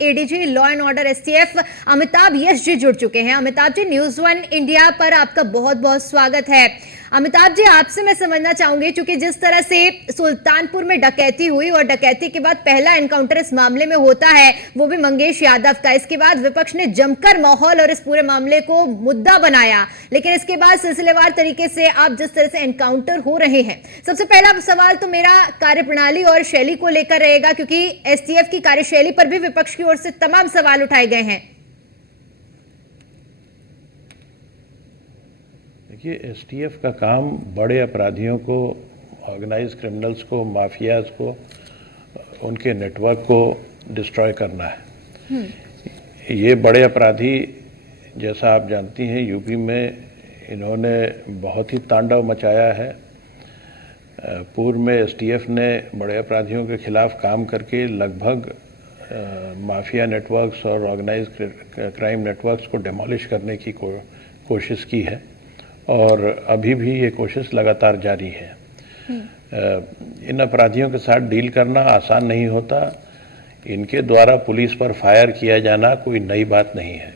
ADG law and order STF Amitabh Yash ji जुड़ चुके हैं। Amitabh ji, news one India पर आपका बहुत बहुत स्वागत है। अमिताभ जी, आपसे मैं समझना चाहूंगी, क्योंकि जिस तरह से सुल्तानपुर में डकैती हुई और डकैती के बाद पहला एनकाउंटर इस मामले में होता है, वो भी मंगेश यादव का। इसके बाद विपक्ष ने जमकर माहौल और इस पूरे मामले को मुद्दा बनाया, लेकिन इसके बाद सिलसिलेवार तरीके से आप जिस तरह से एनकाउंटर हो रहे हैं, सबसे पहला सवाल तो मेरा कार्यप्रणाली और शैली को लेकर रहेगा, क्योंकि एसटीएफ की कार्यशैली पर भी विपक्ष की ओर से तमाम सवाल उठाए गए हैं। देखिए, एसटीएफ का काम बड़े अपराधियों को, ऑर्गेनाइज क्रिमिनल्स को, माफियाज को, उनके नेटवर्क को डिस्ट्रॉय करना है। ये बड़े अपराधी, जैसा आप जानती हैं, यूपी में इन्होंने बहुत ही तांडव मचाया है। पूर्व में एसटीएफ ने बड़े अपराधियों के खिलाफ काम करके लगभग माफिया नेटवर्क्स और ऑर्गेनाइज क्राइम नेटवर्क्स को डिमोलिश करने की कोशिश की है, और अभी भी ये कोशिश लगातार जारी है। इन अपराधियों के साथ डील करना आसान नहीं होता। इनके द्वारा पुलिस पर फायर किया जाना कोई नई बात नहीं है।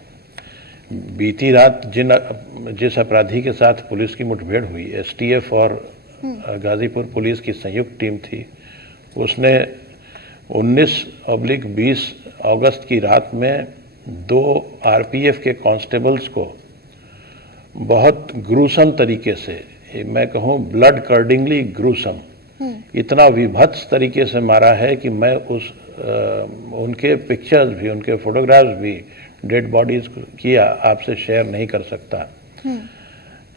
बीती रात जिस अपराधी के साथ पुलिस की मुठभेड़ हुई, एसटीएफ और गाजीपुर पुलिस की संयुक्त टीम थी, उसने 19/20 अगस्त की रात में 2 आरपीएफ के कांस्टेबल्स को बहुत ग्रूसम तरीके से, मैं कहूँ ब्लड कर्डिंगली ग्रूसम, इतना विभत्स तरीके से मारा है कि मैं उनके पिक्चर्स भी, उनके फोटोग्राफ्स भी डेड बॉडीज की आपसे शेयर नहीं कर सकता।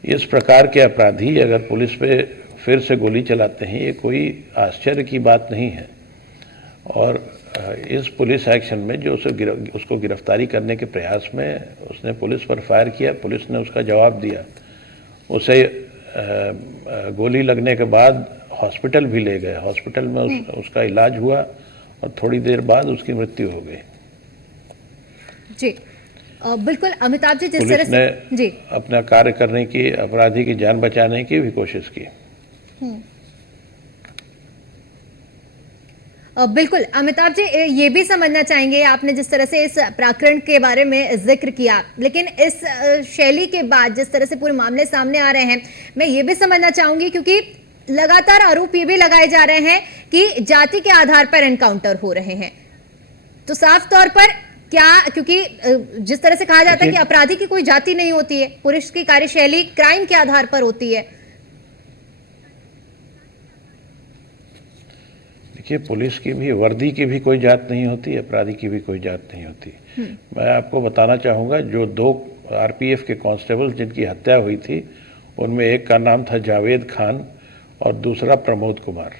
इस प्रकार के अपराधी अगर पुलिस पे फिर से गोली चलाते हैं, ये कोई आश्चर्य की बात नहीं है। और इस पुलिस एक्शन में जो उसको गिरफ्तारी करने के प्रयास में उसने पुलिस पर फायर किया, पुलिस ने उसका जवाब दिया। उसे गोली लगने के बाद हॉस्पिटल भी ले गए। हॉस्पिटल में उसका इलाज हुआ और थोड़ी देर बाद उसकी मृत्यु हो गई। जी बिल्कुल अमिताभ जी, जिस तरह से जी अपना कार्य करने की, अपराधी की जान बचाने की भी कोशिश की। बिल्कुल अमिताभ जी, ये भी समझना चाहेंगे, आपने जिस तरह से इस प्रकरण के बारे में जिक्र किया, लेकिन इस शैली के बाद जिस तरह से पूरे मामले सामने आ रहे हैं, मैं ये भी समझना चाहूंगी, क्योंकि लगातार आरोप ये भी लगाए जा रहे हैं कि जाति के आधार पर एनकाउंटर हो रहे हैं। तो साफ तौर पर क्या, क्योंकि जिस तरह से कहा जाता है कि अपराधी की कोई जाति नहीं होती है, पुलिस की कार्यशैली क्राइम के आधार पर होती है। देखिए, पुलिस की भी, वर्दी की भी कोई जात नहीं होती, अपराधी की भी कोई जात नहीं होती। मैं आपको बताना चाहूँगा, जो 2 आरपीएफ के कांस्टेबल जिनकी हत्या हुई थी, उनमें एक का नाम था जावेद खान और दूसरा प्रमोद कुमार।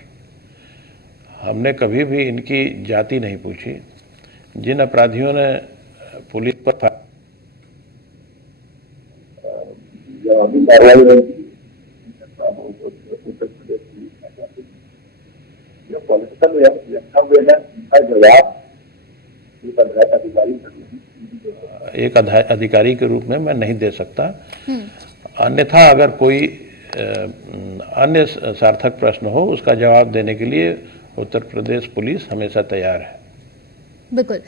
हमने कभी भी इनकी जाति नहीं पूछी। जिन अपराधियों ने पुलिस पर एक अधिकारी के रूप में मैं नहीं दे सकता। अन्यथा अगर कोई अन्य सार्थक प्रश्न हो, उसका जवाब देने के लिए उत्तर प्रदेश पुलिस हमेशा तैयार है। बिल्कुल,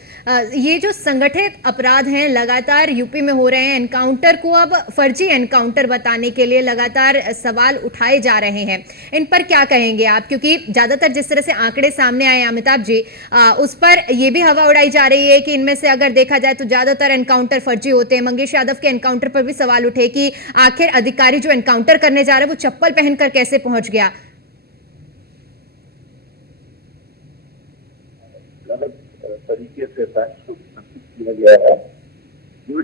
ये जो संगठित अपराध हैं लगातार यूपी में हो रहे हैं, एनकाउंटर को अब फर्जी एनकाउंटर बताने के लिए लगातार सवाल उठाए जा रहे हैं, इन पर क्या कहेंगे आप? क्योंकि ज्यादातर जिस तरह से आंकड़े सामने आए अमिताभ जी, उस पर ये भी हवा उड़ाई जा रही है कि इनमें से अगर देखा जाए तो ज्यादातर एनकाउंटर फर्जी होते हैं। मंगेश यादव के एनकाउंटर पर भी सवाल उठे कि आखिर अधिकारी जो एनकाउंटर करने जा रहे हैं वो चप्पल पहनकर कैसे पहुंच गया। तरीके से किया गया है। जो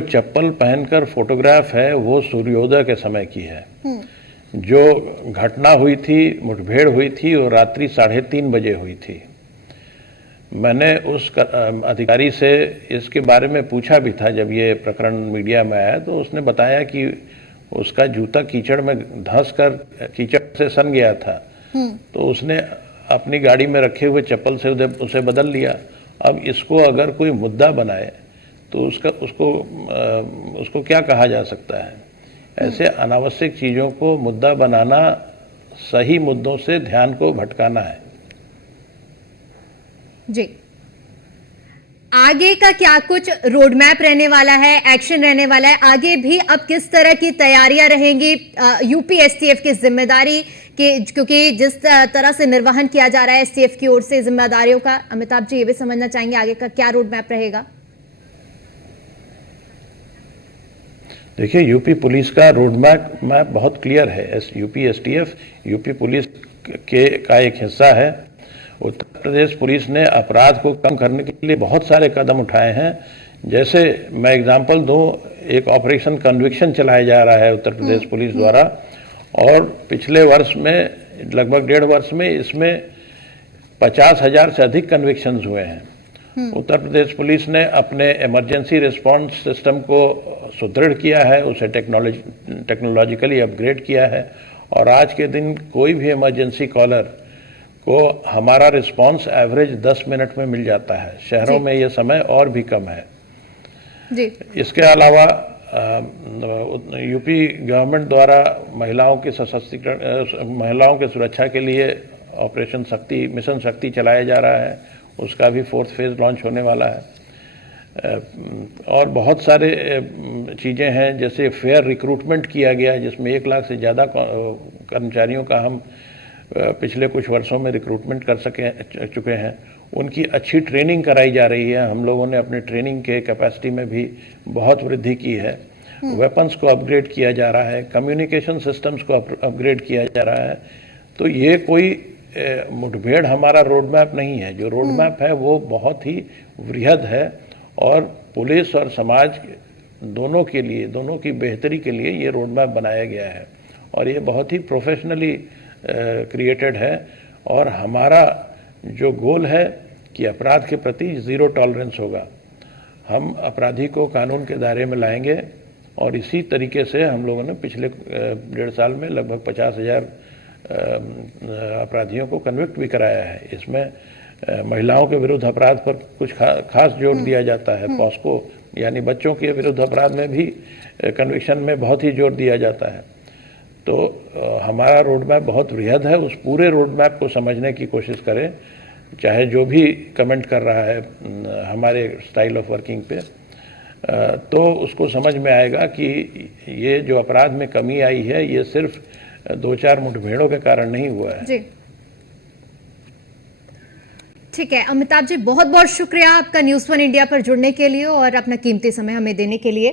चप्पल पहनकर फोटोग्राफ है वो सूर्योदय के समय की है। जो घटना हुई थी, मुठभेड़ हुई थी, वो रात्रि 3:30 बजे हुई थी। मैंने उस अधिकारी से इसके बारे में पूछा भी था। जब ये प्रकरण मीडिया में आया तो उसने बताया कि उसका जूता कीचड़ में धंस कर कीचड़ से सन गया था, तो उसने अपनी गाड़ी में रखे हुए चप्पल से उसे बदल लिया। अब इसको अगर कोई मुद्दा बनाए तो उसको क्या कहा जा सकता है? ऐसे अनावश्यक चीज़ों को मुद्दा बनाना सही मुद्दों से ध्यान को भटकाना है। जी, आगे का क्या कुछ रोड मैप रहने वाला है, एक्शन रहने वाला है, आगे भी अब किस तरह की तैयारियां रहेंगी यूपी एसटीएफ की जिम्मेदारी के, क्योंकि जिस तरह से निर्वहन किया जा रहा है एसटीएफ की ओर से जिम्मेदारियों का, अमिताभ जी ये भी समझना चाहेंगे आगे का क्या रोड मैप रहेगा? देखिए, यूपी पुलिस का रोड मैप बहुत क्लियर है। यूपी एसटीएफ यूपी पुलिस का एक हिस्सा है। उत्तर प्रदेश पुलिस ने अपराध को कम करने के लिए बहुत सारे कदम उठाए हैं। जैसे मैं एग्जांपल दूं, एक ऑपरेशन कन्विक्शन चलाया जा रहा है उत्तर प्रदेश पुलिस द्वारा, और पिछले वर्ष में लगभग 1.5 वर्ष में इसमें 50,000 से अधिक कन्विक्शंस हुए हैं। उत्तर प्रदेश पुलिस ने अपने इमरजेंसी रिस्पांस सिस्टम को सुदृढ़ किया है, उसे टेक्नोलॉजिकली अपग्रेड किया है, और आज के दिन कोई भी इमरजेंसी कॉलर को हमारा रिस्पांस एवरेज 10 मिनट में मिल जाता है। शहरों में ये समय और भी कम है जी। इसके अलावा यूपी गवर्नमेंट द्वारा महिलाओं के सशक्तिकरण, महिलाओं के सुरक्षा के लिए ऑपरेशन शक्ति, मिशन शक्ति चलाया जा रहा है। उसका भी 4th फेज लॉन्च होने वाला है। और बहुत सारे चीज़ें हैं, जैसे फेयर रिक्रूटमेंट किया गया जिसमें 1 लाख से ज़्यादा कर्मचारियों का हम पिछले कुछ वर्षों में रिक्रूटमेंट कर चुके हैं। उनकी अच्छी ट्रेनिंग कराई जा रही है। हम लोगों ने अपने ट्रेनिंग के कैपेसिटी में भी बहुत वृद्धि की है। वेपन्स को अपग्रेड किया जा रहा है, कम्युनिकेशन सिस्टम्स को अपग्रेड किया जा रहा है। तो ये कोई मुठभेड़ हमारा रोड मैप नहीं है। जो रोड मैप है वो बहुत ही वृहद है, और पुलिस और समाज दोनों के लिए, दोनों की बेहतरी के लिए ये रोड मैप बनाया गया है, और ये बहुत ही प्रोफेशनली क्रिएटेड है। और हमारा जो गोल है कि अपराध के प्रति ज़ीरो टॉलरेंस होगा। हम अपराधी को कानून के दायरे में लाएंगे, और इसी तरीके से हम लोगों ने पिछले 1.5 साल में लगभग 50,000 अपराधियों को कन्विक्ट भी कराया है। इसमें महिलाओं के विरुद्ध अपराध पर कुछ खास जोर दिया जाता है। पॉस्को यानी बच्चों के विरुद्ध अपराध में भी कन्विक्शन में बहुत ही जोर दिया जाता है। तो हमारा रोड मैप बहुत वृहद है। उस पूरे रोड मैप को समझने की कोशिश करें, चाहे जो भी कमेंट कर रहा है हमारे स्टाइल ऑफ वर्किंग पे, तो उसको समझ में आएगा कि ये जो अपराध में कमी आई है ये सिर्फ 2-4 मुठभेड़ों के कारण नहीं हुआ है। जी, ठीक है अमिताभ जी, बहुत बहुत शुक्रिया आपका न्यूज़ 1 इंडिया पर जुड़ने के लिए और अपना कीमती समय हमें देने के लिए।